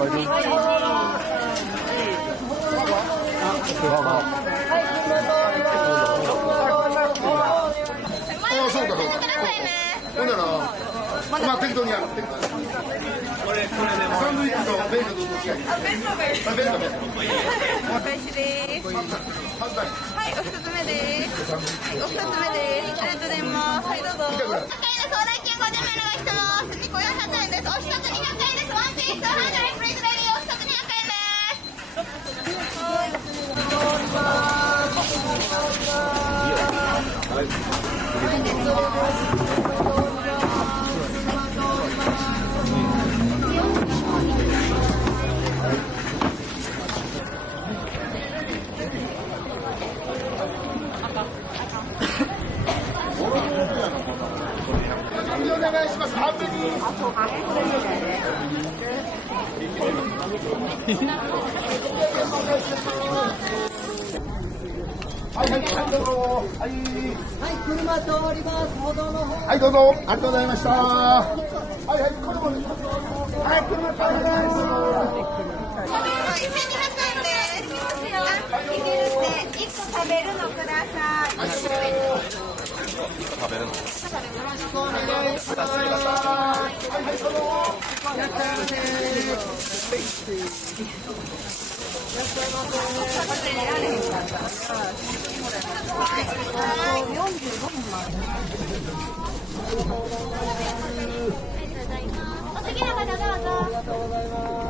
そうかそうか。ほんならまあ適当にやって。サンドイッチとベーコンとどっちがいい？ベーコン。ベーコン。お返しです。はい、お一つ目です。はい、お二つ目です。ありがとうございます。はい、どうぞ。高いです。お代金50名お願いします。2個400円です。お一つ200円です。ワンピースハンドレップリーズレディーお一つ200円です。はい。お願いします。半分に。はいはいはいどうぞ。はい車通ります。歩道の方。はいどうぞ。ありがとうございました。はいはいこれも。はい車通ります。1200円です。いけるって1個食べるのください。食べるの。お次の方どうぞ。ありがとうございます。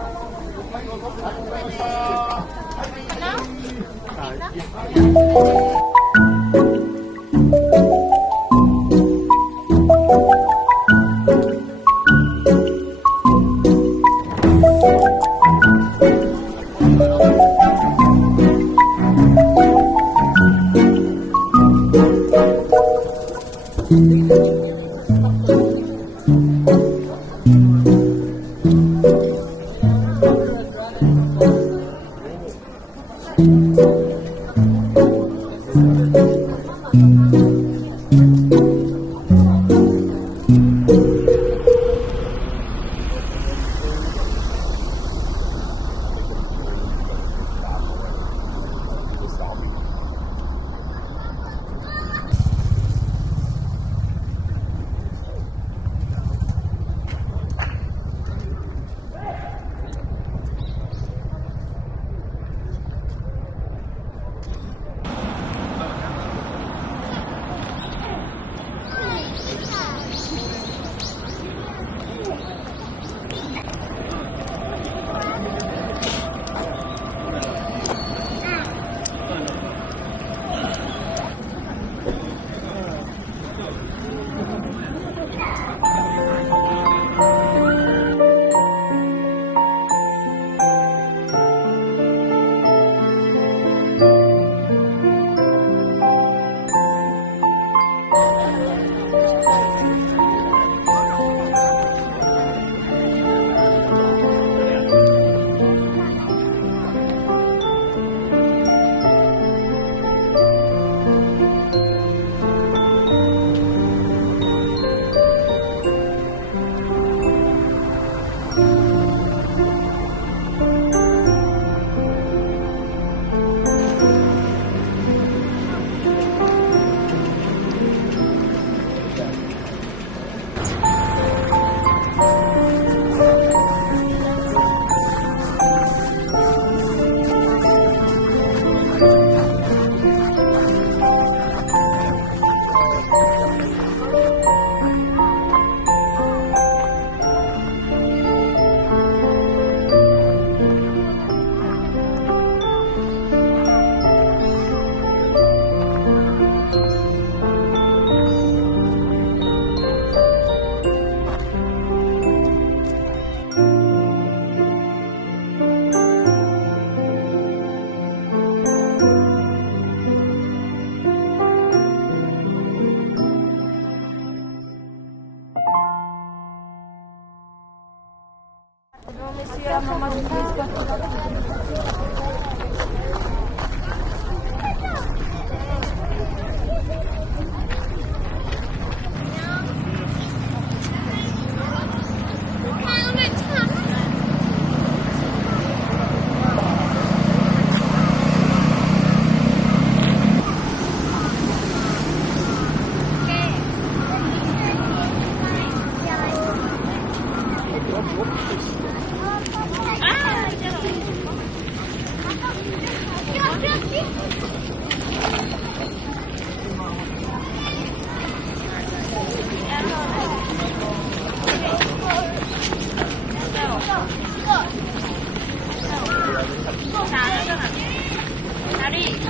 다리.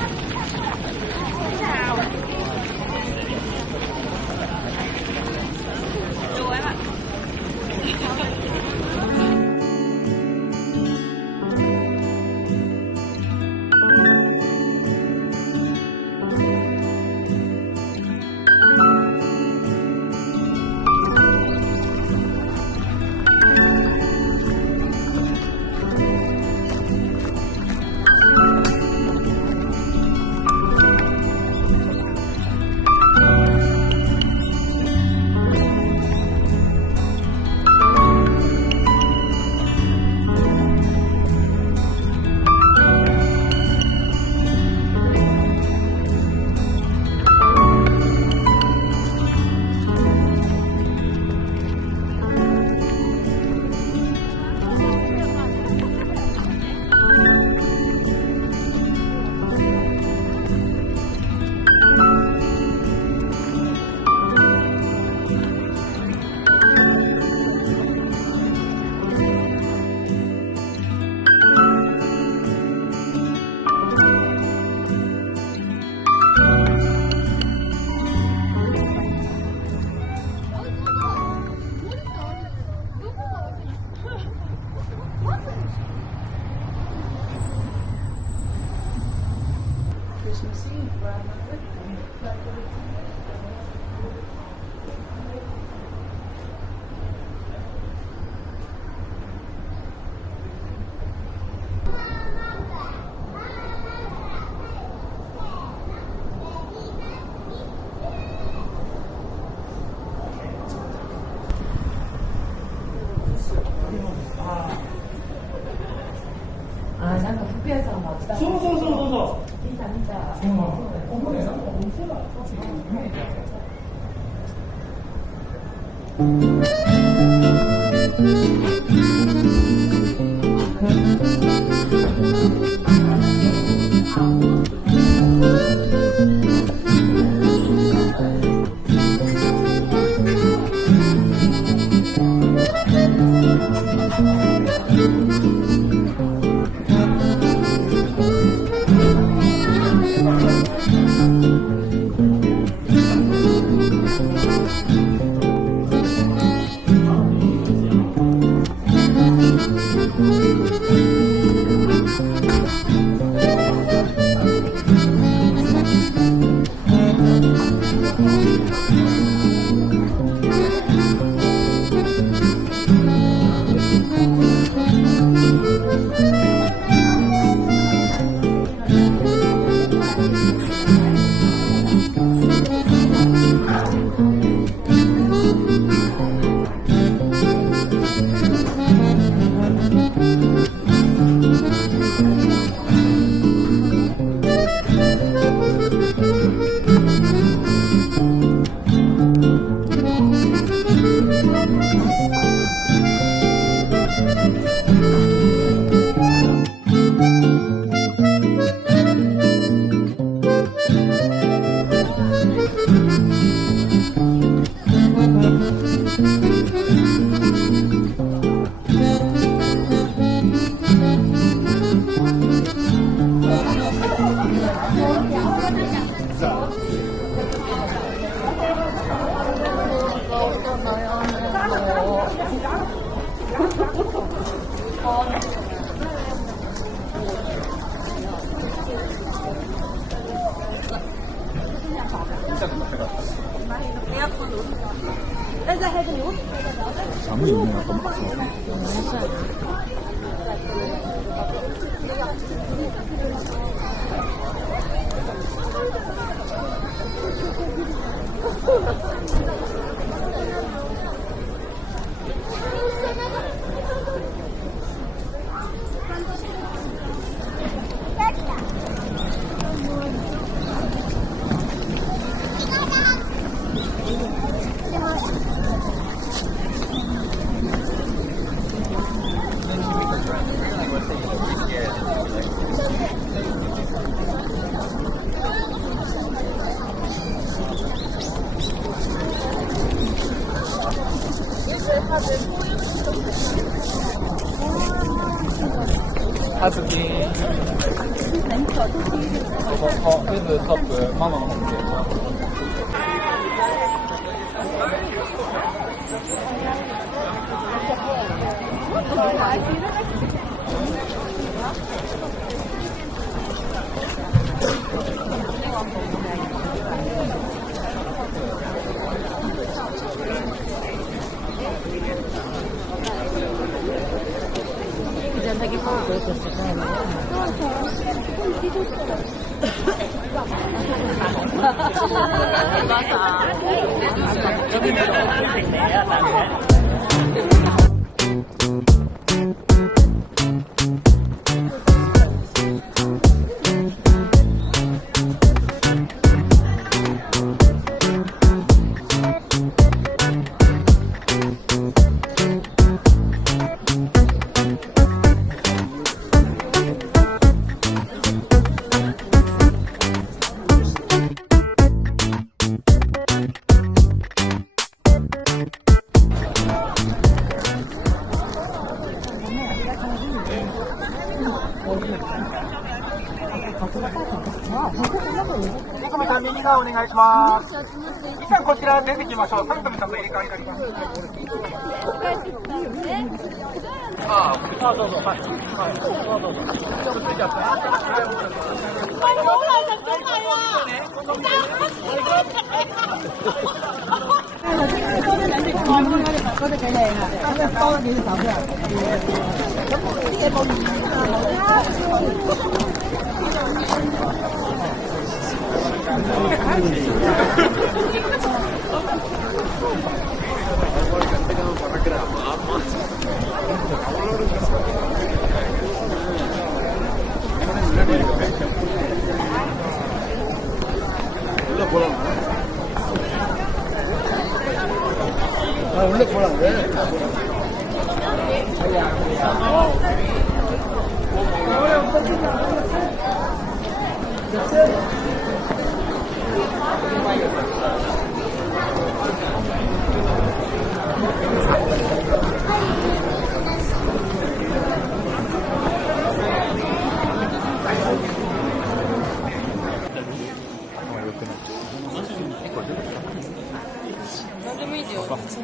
chào. Chùa em ạ. 아,なんか服屋さんもあった。そうそうそうそう。見た見た。寒いよね、なんか。はずき。全部トップ、ママのホームページ。猫目さん、右側お願いします。一旦こちら出てきましょう。サントミさんの入れ替わりになります。どうぞ。はい。どうぞ。ちょっとついちゃって。원래 보라는데.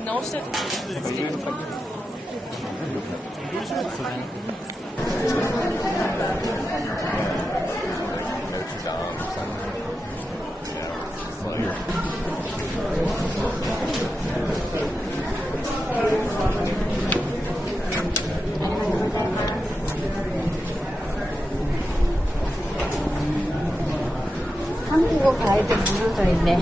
直してる。한국어 가이드 무료가 있네.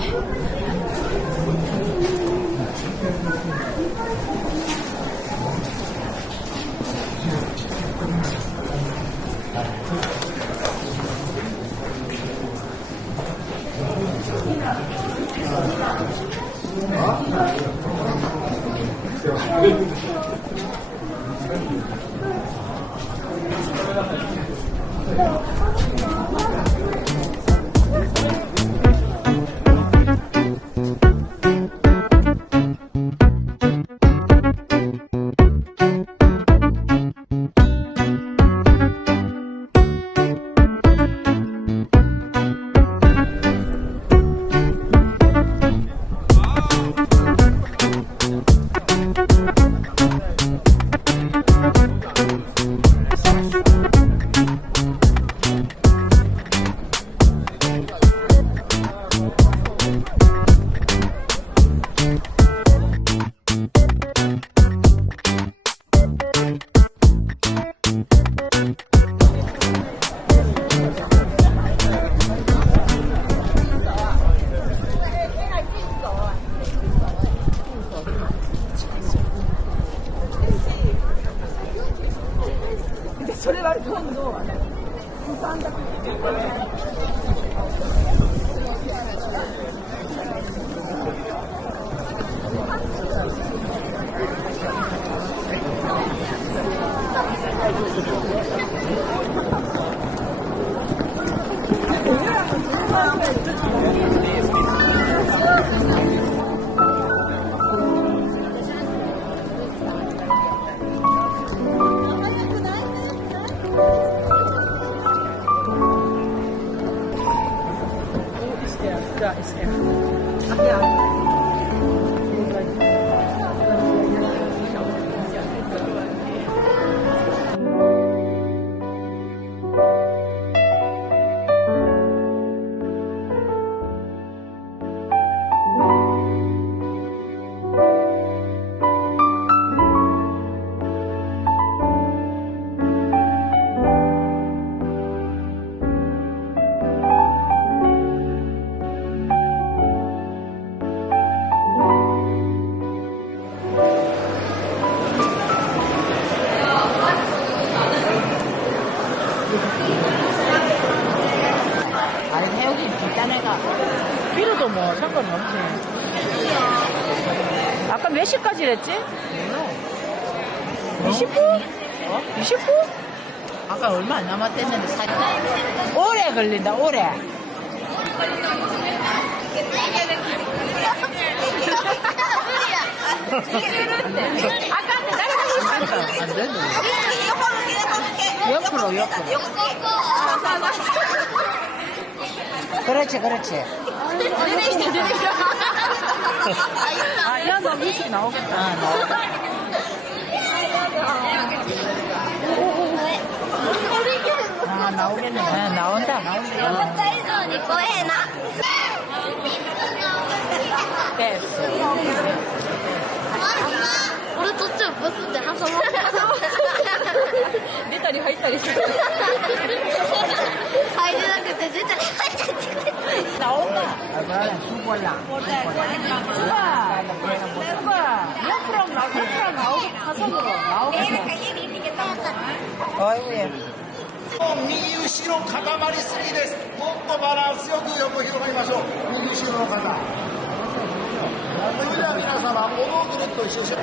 상관이 없지. 아까 몇 시까지 했지? 20분? 20분? 아까 얼마 안 남았댔는데 오래 걸린다, 오래. 안 되네. 옆으로. 그렇지. 아, 야, 너 밑에 나오겠다. 나오겠다. 나오겠네. 나온다. 思った以上に怖えな。 俺とっちゃブスって挟ま出たり入ったりして入れなくて出たり入ったりして나온다. 죽어라. 옆으로 나오고 가성으로 나오겠어. 아이고야. 右後ろ固まりすぎです。もっとバランスよく横広がりましょう。右後ろの方。それでは皆様、おのぐるっと一周して。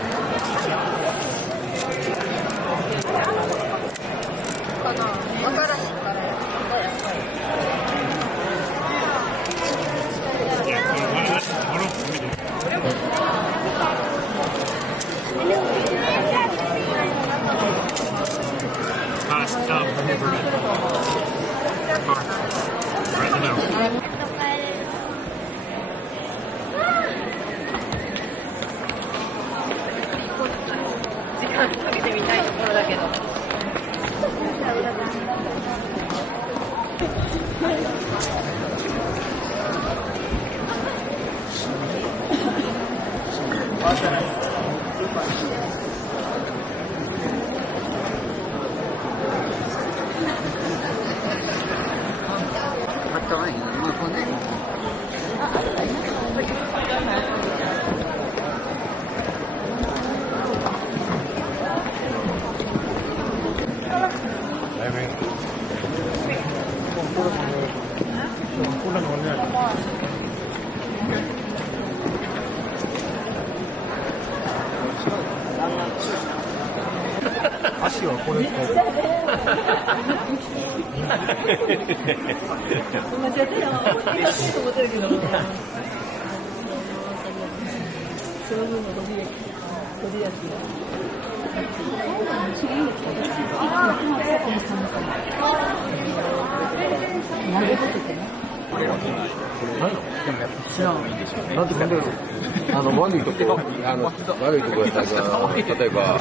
時間かけてみたいところだけど。足はこれと。なんで悪いとこ、悪いとこやったら、例えば、